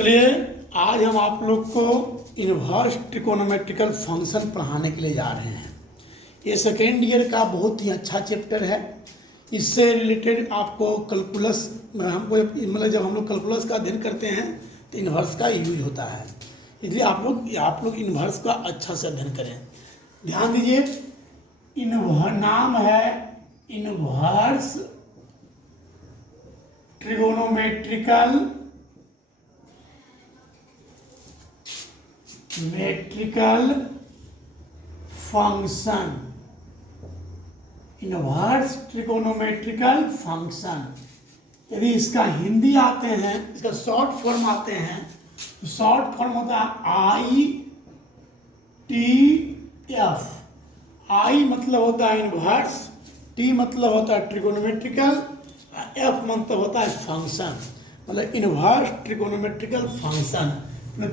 चलिए आज हम आप लोग को इन्वर्स ट्रिकोनोमेट्रिकल फंक्शन पढ़ाने के लिए जा रहे हैं। ये सेकेंड ईयर का बहुत ही अच्छा चैप्टर है। इससे रिलेटेड आपको कैलकुलस हमको मतलब जब हम लोग कैलकुलस का अध्ययन करते हैं तो इन्वर्स का यूज होता है, इसलिए आप लोग इन्वर्स का अच्छा से अध्ययन करें। ध्यान दीजिए, नाम है inverse trigonometrical function. Inverse trigonometrical function, यदि इसका हिंदी आते हैं, इसका शॉर्ट फॉर्म आते हैं, तो शॉर्ट फॉर्म होता है ITF। I मतलब होता है इन्वर्स, T मतलब होता है ट्रिगोनोमेट्रिकल, F मतलब होता है फंक्शन। मतलब इन्वर्स ट्रिगोनोमेट्रिकल फंक्शन,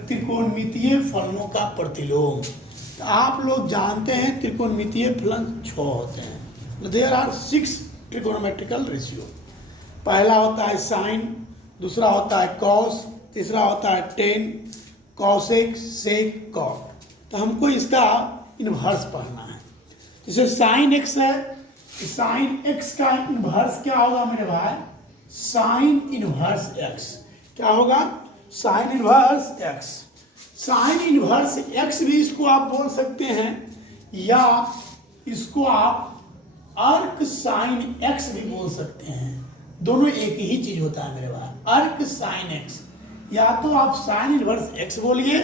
त्रिकोणमितीय फलनों का प्रतिलोम। तो आप लोग जानते हैं त्रिकोणमितीय फलन 6 होते हैं। There are 6 trigonometrical ratio. पहला होता है साइन, दूसरा होता है कॉस, तीसरा होता है टेन, कॉसेक, सेक, कॉट। तो हमको इसका इन्वर्स पढ़ना है। जैसे साइन एक्स है, साइन एक्स का इन्वर्स क्या होगा मेरे भाई? Sign inverse x. क्या होगा? Sign inverse x. Sign inverse x भी इसको आप बोल सकते हैं, या इसको आप अर्क साइन एक्स भी बोल सकते हैं। दोनों एक ही चीज होता है मेरे भाई, अर्क साइन एक्स। या तो आप साइन इन्वर्स एक्स बोलिए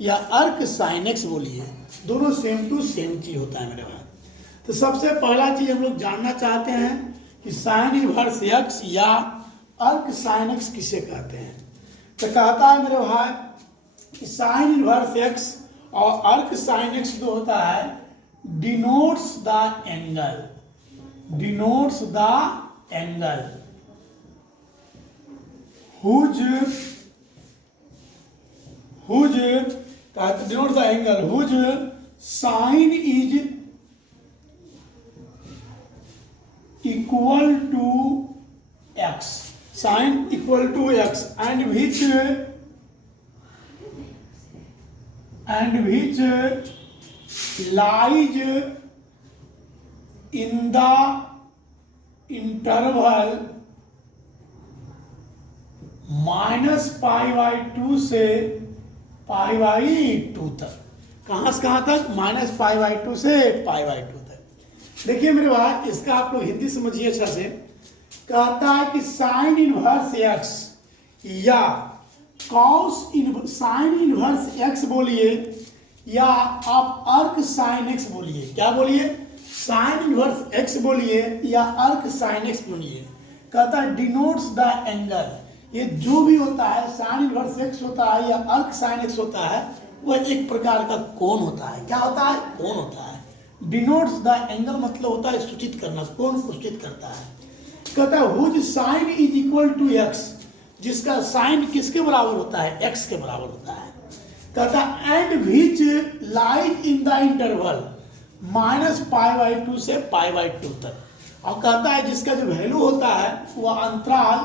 या अर्क साइन एक्स बोलिए, दोनों सेम टू सेम चीज होता है मेरे भाई। तो सबसे पहला चीज हम लोग जानना चाहते हैं कि साइन इन्वर्स एक्स या अर्क साइन एक्स किसे कहते हैं। तो कहता है मेरे भाई कि साइन इन्वर्स एक्स और अर्क साइन एक्स जो होता है denotes the angle, denotes the angle whose denotes the angle whose sine is equal to X, sine equal to X, and which lies in the interval -π/2 से π/2 तक। कहाँ से कहाँ तक? -π/2 से π/2 तक। देखिए मेरे भाई, इसका आप लोग हिंदी समझिए अच्छा से। कहता है कि साइन इन्वर्स एक्स या कॉस साइन इन्वर्स एक्स बोलिए, या आप अर्क साइन एक्स बोलिए। क्या बोलिए? साइन इन्वर्स एक्स बोलिए या अर्क साइन एक्स बोलिए। कहता है डिनोट्स द एंगल। ये जो भी होता है, साइन इन्वर्स एक्स होता है या अर्क साइन एक्स होता है, वह एक प्रकार का कोण होता है। क्या होता है? कोण होता है। डिनोट्स द एंगल मतलब होता है सूचित करना, कोण को सूचित करता है। कहता है whose sine is equal to X, जिसका साइन किसके बराबर होता है? एक्स के बराबर होता है। कहता है and which lies in the interval -π/2 से π/2 तक। और कहता है जिसका जो वैल्यू होता है वह अंतराल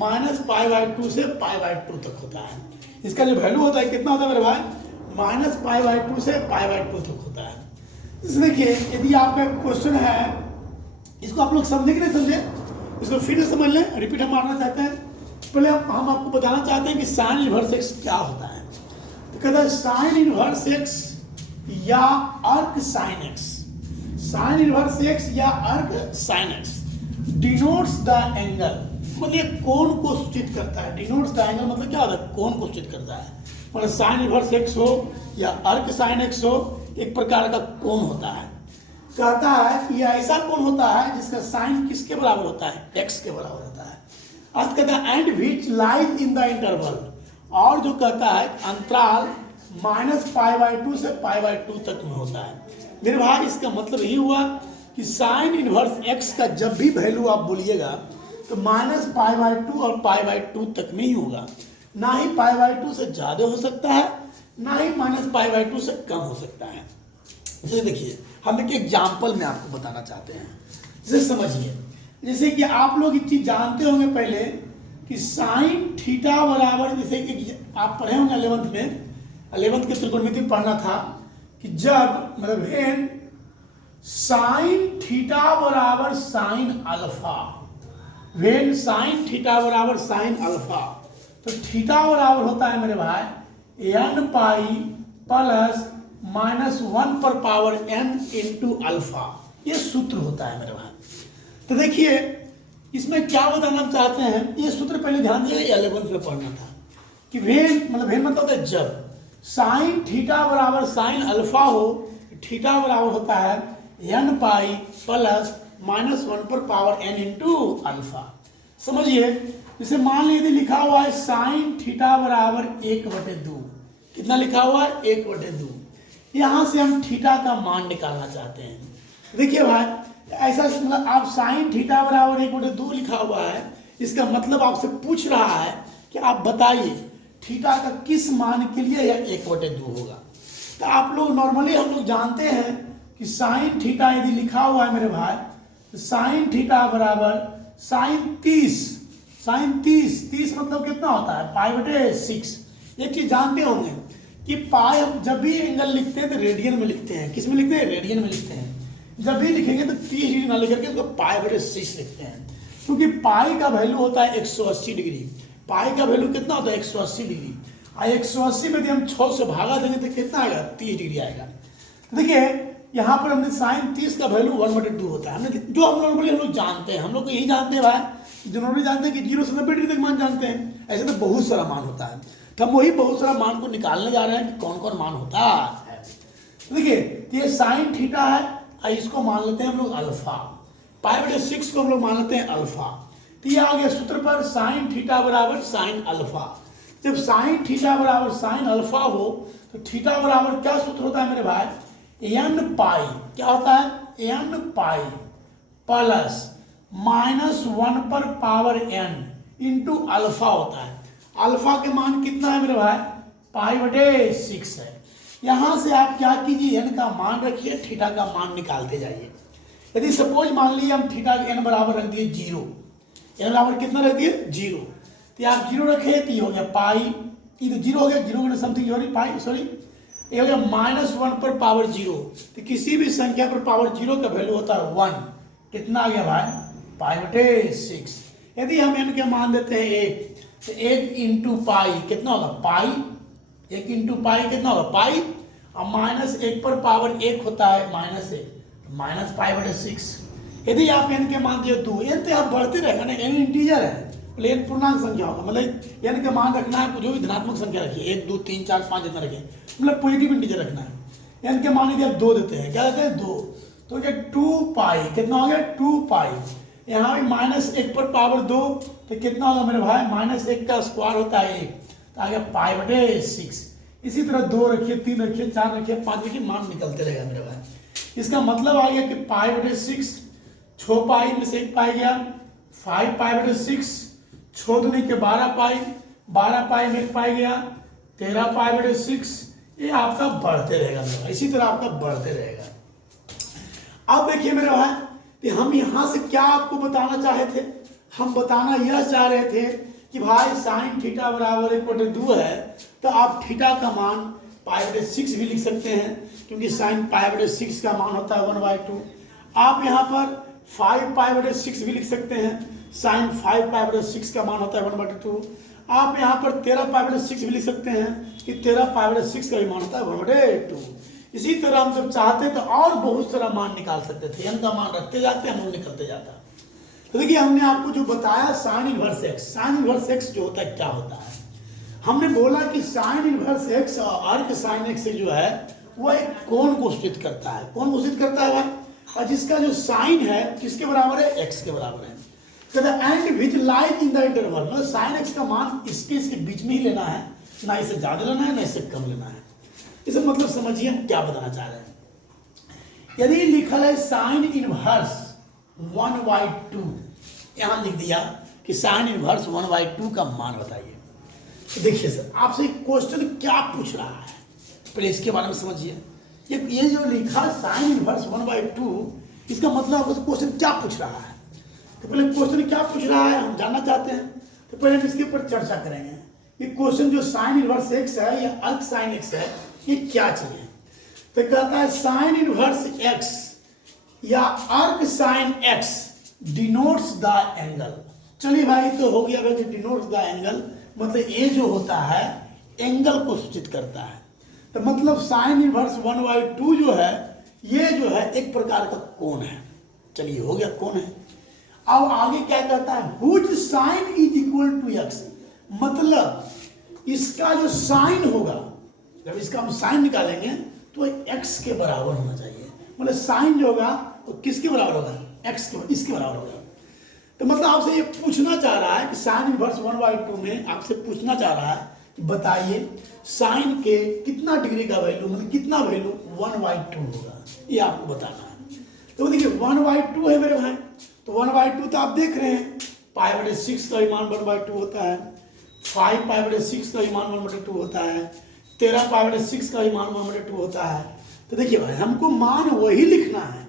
-π/2 से π/2 तक होता है। इसका जो वैल्यू होता है कितना होता है मेरे भाई? -π/2 से π/2 तक होता है। देखिए, यदि आपका क्वेश्चन है, इसको आप लोग समझे कि नहीं समझे? इसको फिर से समझ लें, रिपीट हम मारना चाहते हैं। पहले हम आपको बताना चाहते हैं कि साइन इन्वर्स एक्स क्या होता है। तो कहता है साइन इन्वर्स एक्स या अर्क sine x, sign inverse x या अर्क sine x denotes the angle, मतलब कोण को सूचित करता है। डिनोट्स द एंगल मतलब क्या होता है? कोण को सूचित करता है। मतलब साइन इन्वर्स एक्स हो या अर्क साइन एक्स हो, एक प्रकार का कोण होता है। कहता है कि ऐसा कोण होता है जिसका साइन किसके बराबर होता है? एक्स के बराबर होता है। आज कहता है and which lies in the interval, और जो कहता है अंतराल -π/2 से π/2 तक में होता है। मेरे भाई, इसका मतलब यही हुआ कि साइन इन्वर्स एक्स का जब भी वैल्यू आप बोलिएगा तो -π/2 और π/2 तक में ही होगा। ना ही π/2 से ज्यादा हो सकता है, ना ही -π/2 से कम हो सकता है। जैसे देखिए, हम एक एग्जाम्पल में आपको बताना चाहते हैं, जैसे समझिए। जैसे कि आप लोग एक चीज जानते होंगे पहले कि साइन थीटा बराबर, जैसे कि आप पढ़े होंगे 11th में, 11th के त्रिकोणमिति में पढ़ना था कि जब मतलब वेन साइन थीटा बराबर sine alpha, when sine theta बराबर साइन अल्फा, तो थीटा बराबर होता है मेरे भाई n पाई प्लस माइनस 1 पर पावर n इंटू अल्फा। ये सूत्र होता है मेरे भाई। तो देखिए इसमें क्या बताना चाहते हैं, ये सूत्र पहले ध्यान दिया 11th में पढ़ना था कि वेन मतलब होता है जब साइन थीटा बराबर साइन अल्फा हो, थीटा बराबर होता है n पाई प्लस माइनस 1 पर पावर n इंटू अल्फा। समझिए, जैसे मान लीजिए लिखा हुआ है साइन थीटा बराबर 1/2, कितना लिखा हुआ है 1/2। यहाँ से हम थीटा का मान निकालना चाहते हैं। देखिए भाई ऐसा मतलब आप साइन थीटा बराबर 1/2 लिखा हुआ है, इसका मतलब आपसे पूछ रहा है कि आप बताइए थीटा का किस मान के लिए यह 1/2 होगा। तो आप लोग नॉर्मली हम लोग जानते हैं कि साइन थीटा यदि लिखा हुआ है मेरे भाई, तो साइन थीटा बराबर साइन 30, साइन 30 मतलब कितना होता है π/6। एक चीज जानते होंगे कि पाई हम जब भी एंगल लिखते हैं तो रेडियन में लिखते हैं। किस में लिखते हैं? रेडियन में लिखते हैं। जब भी लिखेंगे तो 30 डिग्री ना लिख करके उसको π/6 लिखते हैं, क्योंकि पाई का वैल्यू होता है 180 डिग्री। पाई का वैल्यू कितना होता है 180 डिग्री, और 180 में यदि हम 6 से भागा देंगे तो कितना आएगा 30 डिग्री आएगा। तो देखिए यहाँ पर हमने साइन 30 का वैल्यू 1/2 होता है, हमने जो हम लोग जानते हैं, हम लोग को यही जानते हैं भाई, जो नॉर्मली जानते हैं कि 0 से 90 डिग्री तक मान जानते हैं। ऐसे तो बहुत सारा मान होता है, तो हम वही बहुत सारा मान को निकालने जा रहे हैं कि कौन कौन मान होता है। देखिए ये साइन थीटा है, और इसको मान लेते हैं हम लोग अल्फा, π/6 को हम लोग मान लेते हैं अल्फा। तो ये आ गया सूत्र पर साइन थीटा बराबर साइन अल्फा। जब साइन थीटा बराबर साइन अल्फा हो तो थीटा बराबर क्या सूत्र होता है मेरे भाई, n पाई, क्या होता है n पाई प्लस माइनस 1 पर पावर n इंटू अल्फा होता है। अल्फा के मान कितना है मेरे भाई π/6 है। यहां से आप क्या कीजिए, n का मान रखिए, थीटा का मान निकालते जाइए। यदि सपोज मान लीजिए हम थीटा के n बराबर रख दिए 0, n बराबर कितना रख दिए 0, तो आप 0 रखे तो ये हो गया पाई, ये तो 0 हो गया, 0 में समथिंग सॉरी पाई सॉरी ये हो गया -1 पर पावर 0। तो किसी भी संख्या पर पावर 0 का वैल्यू होता है 1, कितना आ गया भाई π/6। यदि हम n के मान देते हैं 1, तो 1 इंटू पाई कितना होगा पाई, 1 इंटू पाई कितना होगा पाई, और -1 पर पावर 1 होता है -1, -π/6। यदि आप n के मान दिए 2, n तो आप बढ़ते रहेगा ना, n इंटीजर है, प्लेन पूर्णांक संख्या होगा, मतलब n का मान रखना है, जो भी धनात्मक संख्या रखिए 1 2 3 4 5 जितना रखिए, मतलब पॉजिटिव इंटीजर रखना है। n के मान यदि आप 2 देते हैं, क्या देते हैं 2, तो क्या 2 पाई कितना हो गया 2 पाई, यहाँ भी -1 पर पावर 2, तो कितना होगा मेरे भाई -1 का स्क्वायर होता है 1, तो आ गया π/6। इसी तरह 2 रखिए, 3 रखिए, 4 रखिए, 5 रखिए, मान निकलते रहेगा मेरे भाई। इसका मतलब आ गया कि π/6, 6 पाई में से 1 पाई गया, 5 π/6, 6 दूनी के 12 पाई, 12 पाई में 1 पाई गया, 13 π/6। ये आपका बढ़ते रहेगा मेरे भाई, इसी तरह आपका बढ़ते रहेगा। अब देखिए मेरे भाई कि हम यहाँ से क्या आपको बताना चाहे थे, हम बताना यह चाह रहे थे कि भाई साइन थीटा बराबर 1/2 है, तो आप थीटा का मान π/6 भी लिख सकते हैं, क्योंकि साइन π/6 का मान होता है 1/2। आप यहाँ पर 5 π/6 भी लिख सकते हैं, साइन 5 π/6 का मान होता है 1/2। आप यहाँ पर 13 π/6 भी लिख सकते हैं कि 13 π/6 का भी मान होता है 1/2। इसी तरह हम जब चाहते तो और बहुत सारा मान निकाल सकते थे, n का मान रखते जाते हम लोग निकलते जाता। तो देखिए हमने आपको जो बताया sine inverse x, sine inverse x जो होता है क्या होता है, हमने बोला कि साइन इनवर्स x और अर्क साइन x जो है वह एक कोण को सूचित करता है। कौन घोषित करता है भाई, और जिसका जो साइन है किसके बराबर है, x के बराबर है। And which lies in the interval, मतलब साइन x का मान इसके बीच में ही लेना है, ना इसे ज्यादा लेना है ना इससे कम लेना है। इसे मतलब समझिए हम क्या बताना चाह रहे हैं। यदि लिखा है साइन इनवर्स 1/2, यहां लिख दिया कि साइन इनवर्स 1/2 का मान बताइए। तो देखिए सर आपसे एक क्वेश्चन क्या पूछ रहा है, पहले इसके बारे में समझिए। ये जो लिखा साइन इनवर्स 1/2, इसका मतलब आपको क्वेश्चन क्या पूछ रहा है। तो पहले क्वेश्चन क्या पूछ रहा है हम जानना चाहते हैं। तो तो पहले हम इसके ऊपर चर्चा करेंगे कि क्वेश्चन जो साइन इनवर्स एक्स है या अर्क साइन एक्स है, ये क्या चीज है। तो कहता है साइन इनवर्स एक्स या अर्क sine x denotes the angle. चलिए भाई, तो हो गया भाई डिनोट्स द एंगल, मतलब ये जो होता है एंगल को सूचित करता है। तो मतलब साइन इनवर्स 1/2 जो है, ये जो है एक प्रकार का कोण है। चलिए हो गया कोण है। अब आगे क्या कहता है, whose sine is equal to X, मतलब इसका जो साइन होगा, जब इसका हम साइन निकालेंगे तो एक्स के बराबर होना चाहिए। मतलब साइन जो होगा वो किसके बराबर होगा, एक्स के, इसके बराबर होगा। तो मतलब आपसे ये पूछना चाह रहा है कि साइन इनवर्स 1/2 में आपसे पूछना चाह रहा है कि बताइए साइन के कितना डिग्री का वैल्यू, मतलब कितना वैल्यू 1/2 होगा, ये आपको बताना है। तो देखिए 1/2 है मेरे भाई, तो 1/2 तो आप देख रहे हैं π/6 का मान 1/2 होता है, 5 π/6 का मान 1/2 होता है, 13 π/6 का मान 1/2 होता है। तो देखिए भाई, हमको मान वही लिखना है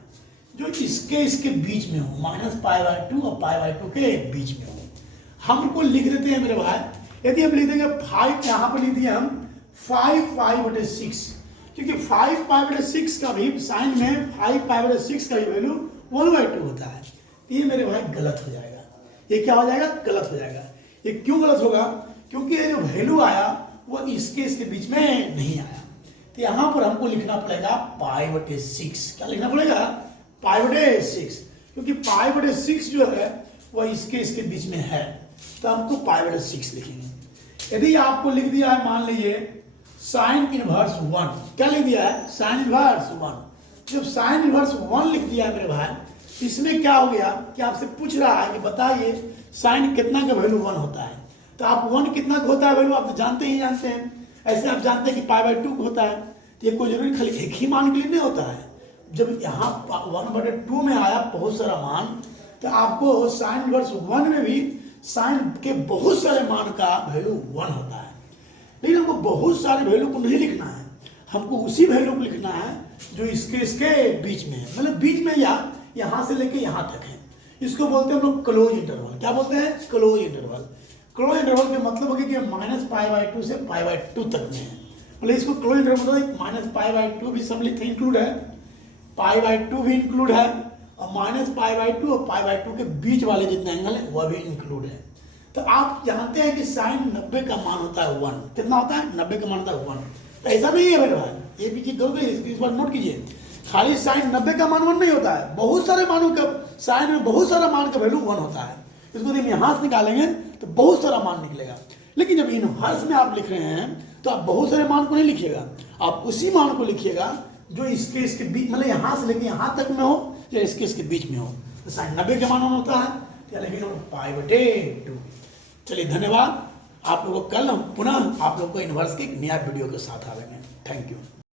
जो इसके बीच में हो, -π/2 और π/2 के बीच में हो। हमको लिख देते हैं मेरे भाई, यदि हम लिख देंगे 5, यहाँ पर लिख दिए हम 5 π/6, क्योंकि 5 π/6 का भी साइन में 5 π/6 का भी वैल्यू 1/2 होता है। ये मेरे भाई गलत हो जाएगा। ये क्या हो जाएगा, गलत हो जाएगा। ये क्यों गलत होगा, क्योंकि ये जो वैल्यू आया वो इसके बीच में नहीं आया। तो यहाँ पर हमको लिखना पड़ेगा π/6। क्या लिखना पड़ेगा, π/6, क्योंकि π/6 जो है वह इसके बीच में है, तो हमको π/6 लिखेंगे। यदि आपको लिख दिया है, मान लीजिए साइन इनवर्स 1, क्या लिख दिया है, साइन इनवर्स 1। जब साइन इनवर्स 1 लिख दिया है मेरे भाई, इसमें क्या हो गया कि आपसे पूछ रहा है कि बताइए साइन कितना का वैल्यू 1 होता है। तो आप 1 कितना का होता है वैल्यू आप तो जानते हैं। ऐसे आप जानते हैं कि π/2 का होता है। तो ये कोई जरूरी खाली एक ही मान के लिए नहीं होता है। जब यहाँ 1/2 में आया बहुत सारा मान, तो आपको साइन इनवर्स 1 में भी साइन के बहुत सारे मान का वैल्यू 1 होता है। लेकिन हमको बहुत सारे वैल्यू को नहीं लिखना है, हमको उसी वैल्यू को लिखना है जो इसके बीच में है, मतलब बीच में या यहाँ से लेके यहाँ तक है। इसको बोलते हैं हम लोग क्लोज इंटरवल। क्या बोलते हैं, क्लोज इंटरवल। क्लोज इंटरवल का मतलब होगा कि -π/2 से π/2 तक में है। मतलब इसको क्लोज इंटरवल मतलब -π/2 भी सम्मिलित इंक्लूड है, π/2 भी इंक्लूड है, और -π/2 और π/2 के बीच वाले जितने एंगल है वह भी इंक्लूड है। तो आप जानते हैं कि साइन 90 का मान होता है 1। कितना होता है, 90 का मान होता है 1। तो ऐसा नहीं है मेरे भाई, ये भी चीज करोगे, इस बार नोट कीजिए, खाली साइन 90 का मान 1 नहीं होता है, बहुत सारे मानों का साइन में बहुत सारा मान का वैल्यू 1 होता है। इसको हम यहाँ से निकालेंगे तो बहुत सारा मान निकलेगा। लेकिन जब इनवर्स में आप लिख रहे हैं तो आप बहुत सारे मान को नहीं लिखिएगा, आप उसी मान को लिखिएगा जो इसके बीच, मतलब यहाँ से लेके यहाँ तक में हो या इसके बीच में हो। तो साइन 90 का मान होता है, क्या लिखेंगे, π/2। चलिए धन्यवाद। आप लोगों को कल हम पुनः आप लोग को इनवर्स के एक नया वीडियो के साथ आएंगे। Thank you.